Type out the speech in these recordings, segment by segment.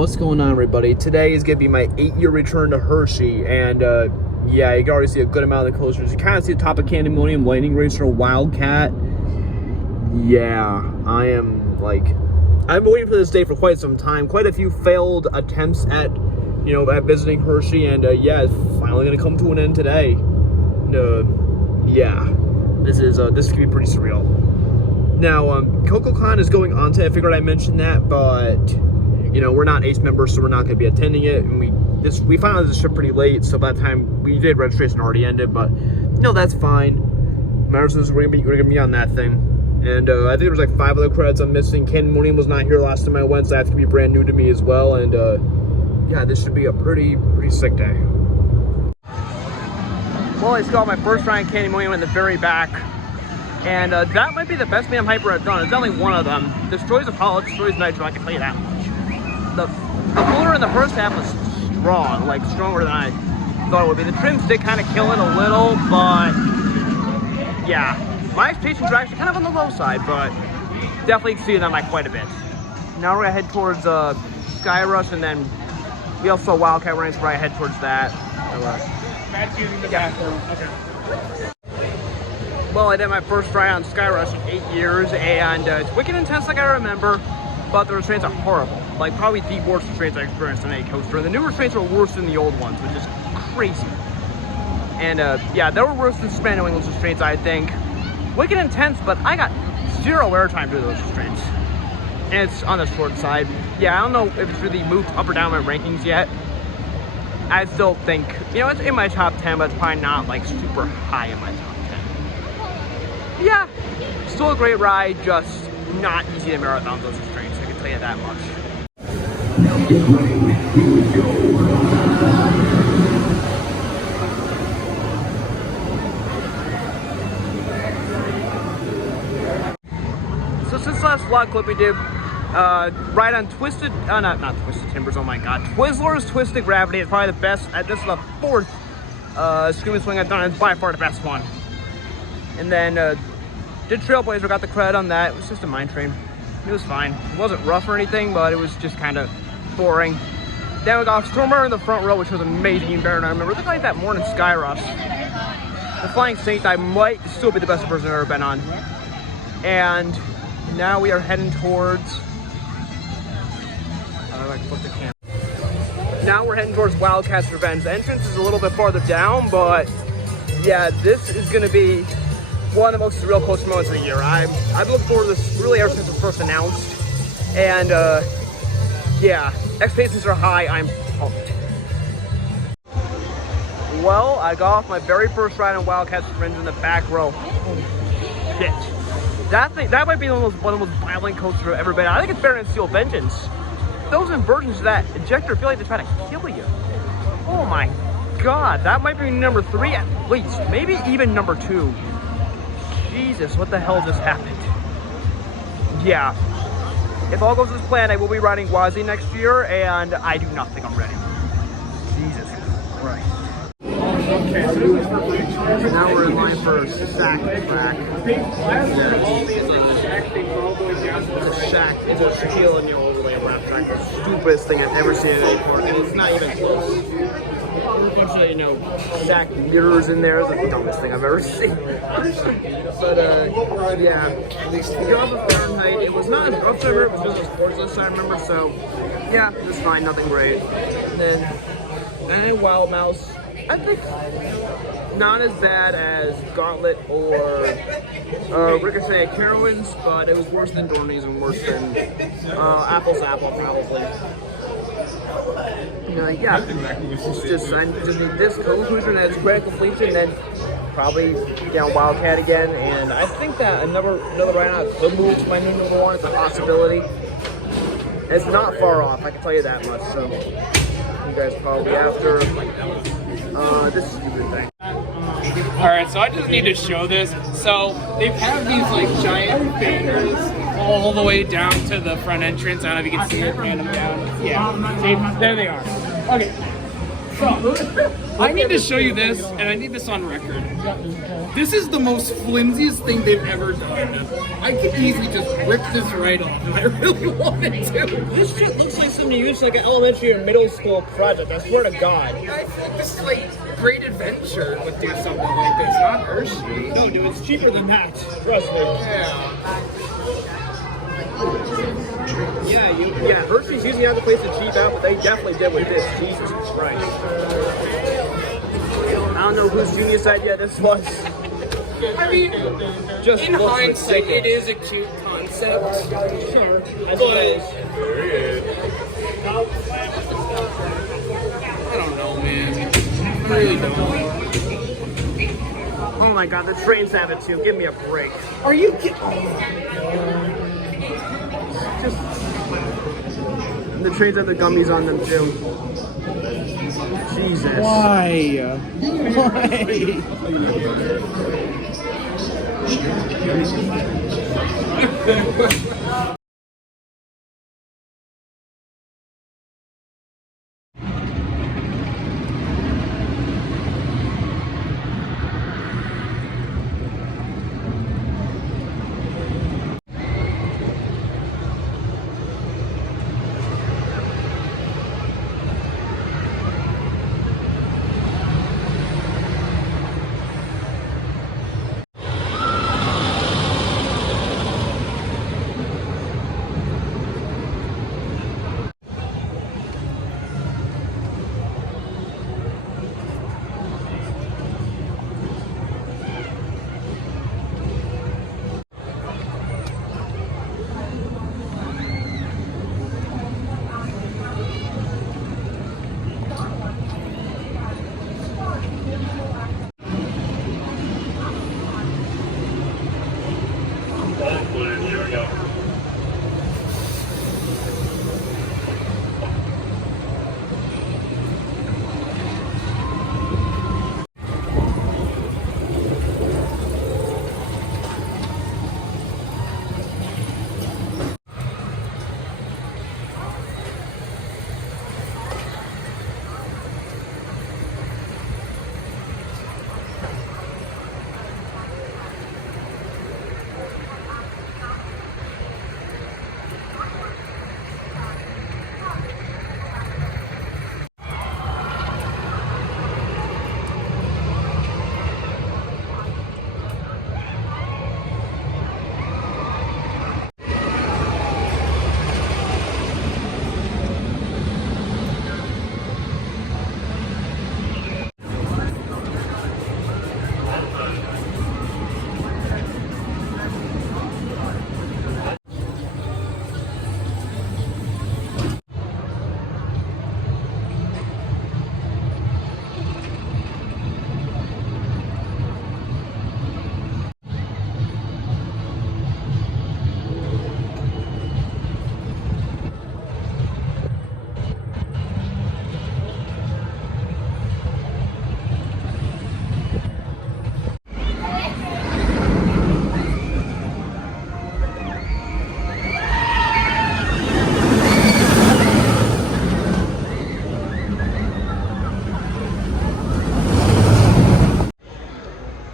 What's going on, everybody? Today is going to be my 8-year return to Hershey, and yeah, you can already see a good amount of the coasters. You kind of see the top of Candymonium, Lightning Racer, Wildcat. Yeah, I've been waiting for this day for quite some time. Quite a few failed attempts at visiting Hershey, and yeah, it's finally going to come to an end today. Yeah, this could be pretty surreal. Now, CocoCon is going on today. I figured I mentioned that, but we're not ACE members, so we're not going to be attending it. And we found out this trip pretty late, so by the time we did, registration already ended. But that's fine. Matters is we're gonna be on that thing. And I think there was like 5 other credits I'm missing. Candymonium was not here last time I went, so that's gonna be brand new to me as well. And yeah, this should be a pretty sick day. Well, I just got my first ride in Candymonium in the very back. And that might be the best Mayhem Hyper I've done. It's only one of them. Destroys Apollo, Destroys Nitro, I can tell you that much. The floater in the first half was strong, like stronger than I thought it would be. The trims did kind of kill it a little, but yeah. My expectations are actually kind of on the low side, but definitely exceeded them by quite a bit. Now we're gonna head towards Sky Rush, and then we also saw Wildcat running, so we're gonna head towards that. That's using the bathroom. Okay. Well, I did my first ride on Sky Rush in 8 years, and it's wicked intense like I remember, but the restraints are horrible. Like, probably the worst restraints I experienced on any coaster. The new restraints are worse than the old ones, which is crazy. And yeah, they were worse than Japan New England's restraints, I think. Wicked intense, but I got 0 airtime due to those restraints. And it's on the short side. Yeah, I don't know if it's really moved up or down my rankings yet. I still think, it's in my top 10, but it's probably not like super high in my top 10. Yeah, still a great ride, just not easy to marathon those restraints, I can tell you that much. So since the last vlog clip we did, ride on Twisted, not Twisted Timbers, oh my god, Twizzlers Twisted Gravity is probably the best. This is the 4th scuba swing I've done, and it's by far the best one. And then did Trailblazer, got the credit on that. It was just a mine train. It was fine. It wasn't rough or anything, but it was just kind of boring. Then we got Stormer in the front row, which was amazing, even better than I remember. Looking like that morning Sky Rush. The Flying Saint I might still be the best person I've ever been on. And now we are heading towards now we're heading towards Wildcat's Revenge. The entrance is a little bit farther down, but yeah, this is going to be one of the most surreal coaster moments of the year. I've looked forward to this really ever since it was first announced, and yeah, expectations are high. I'm pumped. Well, I got off my very first ride on Wildcat's Revenge in the back row. Holy shit. That might be one of the most violent coasters I've ever been on. I think it's better than Steel Vengeance. Those inversions to that ejector feel like they're trying to kill you. Oh my god, that might be number 3 at least, maybe even number 2. Jesus, what the hell just happened? Yeah, if all goes as planned, I will be riding Wazi next year, and I do not think I'm ready. Jesus Christ. Okay, so now we're in line for Sack Track. It's a shack, it's a Shaquille O'Neal overlay wrap track. The stupidest thing I've ever seen at any park, and it's not even close. There's a bunch of, shack mirrors in there. It's the dumbest thing I've ever seen. But, yeah, the job of Fahrenheit, it was not as rough as I remember, it was just a sports list I remember, so, yeah, it was fine, nothing great. And then Wild Mouse, I think not as bad as Gauntlet or Ricochet at Carowinds, but it was worse than Dorney's and worse than Apple's Apple, probably. Yeah, I just need this Cool Cruiser and its credit completion, then probably Wildcat again, and I think that another ride on could move to my new number 1. It's a possibility. It's not far off, I can tell you that much. So you guys probably after this stupid thing. Alright, so I just need to show this. So they have these like giant fingers all the way down to the front entrance. I don't know if you can see it, pan them down. Yeah, see, there they are. Okay. I need to show you this, and I need this on record. This is the most flimsiest thing they've ever done. I could easily just rip this right off if I really wanted to. This shit looks like something you use like an elementary or middle school project. I swear to God. I think this is like Great Adventure would do something like this, not Hershey. No, dude, it's cheaper than that. Trust me. Yeah, Hershey's usually have the place to cheap out, but they definitely did with this. Jesus Christ. I don't know whose genius idea this was. I mean, Just in hindsight, it is a cute concept. Sure, I suppose. I don't know, man. I really don't. Oh my God, the trains have it too. Give me a break. Are you kidding? Just the trains have the gummies on them too. Jesus. Why?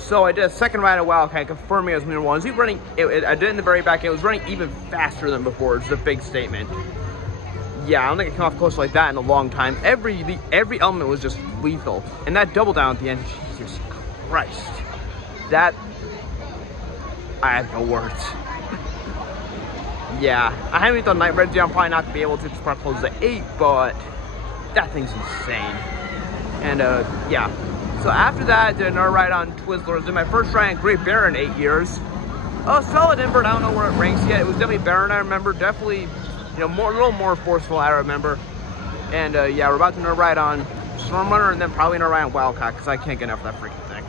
So I did a second ride at Wildcat, confirming it was number one. I did it in the very back, it was running even faster than before, which is a big statement. Yeah, I don't think it came off close like that in a long time. Every element was just lethal. And that double down at the end, Jesus Christ. That, I have no words. Yeah, I haven't even done night rides yet. I'm probably not gonna be able to, it's probably closes at 8, but that thing's insane. And yeah. So after that, I did another ride on Twizzlers. Did my first ride on Great Bear in 8 years. Solid invert, I don't know where it ranks yet. It was definitely Baron, I remember. Definitely, you know, a little more forceful, I remember. And yeah, we're about to do another ride on Storm Runner and then probably another ride on Wildcat because I can't get enough of that freaking thing.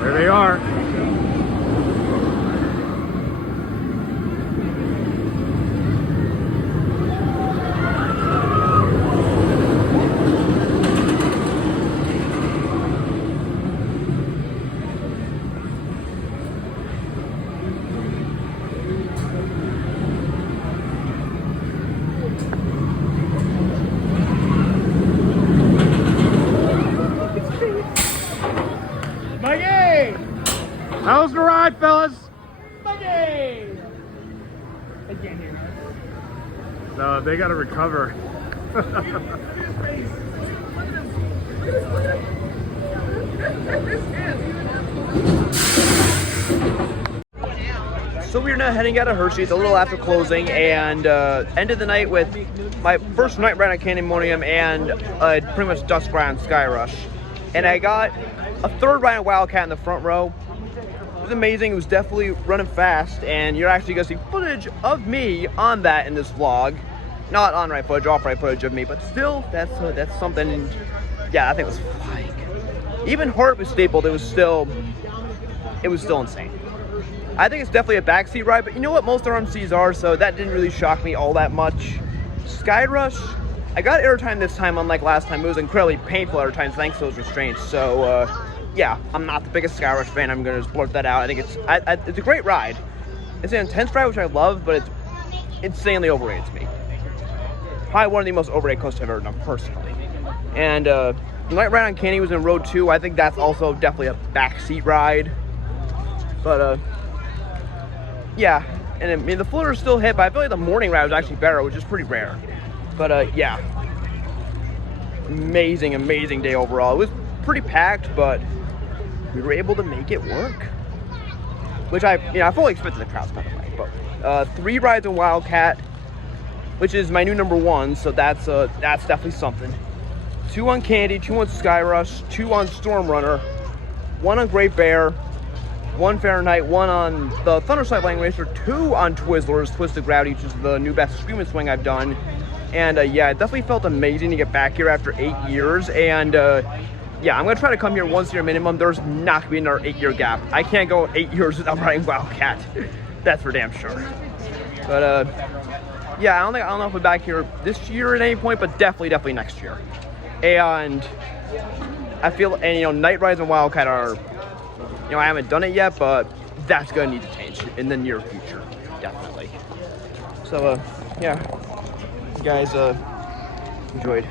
There they are. How was the ride, fellas? They can't hear us. No, they gotta recover. So we're now heading out of Hershey's a little after closing, and ended the night with my first night ride on Candymonium and pretty much dusk ride on Sky Rush. And I got a third ride on Wildcat in the front row. It was amazing. It was definitely running fast, and you're actually gonna see footage of me on that in this vlog. Not on-ride footage, off-ride footage of me, but still, that's something. And yeah, I think it was like, even Hart was stapled. It was still insane. I think it's definitely a backseat ride, but you know what? Most RMCs are, so that didn't really shock me all that much. Sky Rush, I got airtime this time, unlike last time. It was incredibly painful airtime thanks to those restraints. So yeah, I'm not the biggest Sky Rush fan. I'm gonna just blurt that out. I think it's a great ride. It's an intense ride, which I love, but it's insanely overrated to me. Probably one of the most overrated coasters I've ever done personally. And the night ride on Candy was in Road 2. I think that's also definitely a backseat ride. But yeah, and I mean the floater's still hit, but I feel like the morning ride was actually better, which is pretty rare. But yeah, amazing day overall. It was pretty packed, but we were able to make it work, which I fully expected the crowds, by the way. But 3 rides on Wildcat, which is my new #1, so that's definitely something. 2 on Candy, 2 on Sky Rush, 2 on Storm Runner, 1 on Great Bear, 1 Fahrenheit, 1 on the Thunderslide Lightning Racer, 2 on Twizzlers, Twisted Gravity, which is the new best Scream and Swing I've done. And yeah, it definitely felt amazing to get back here after 8 years. And yeah, I'm gonna try to come here once a year minimum. There's not gonna be another 8-year gap. I can't go 8 years without riding Wildcat. That's for damn sure. But yeah, I don't know if we're back here this year at any point, but definitely next year. And I feel, and night rides on Wildcat are, I haven't done it yet, but that's gonna need to change in the near future, definitely. So yeah, you guys enjoyed.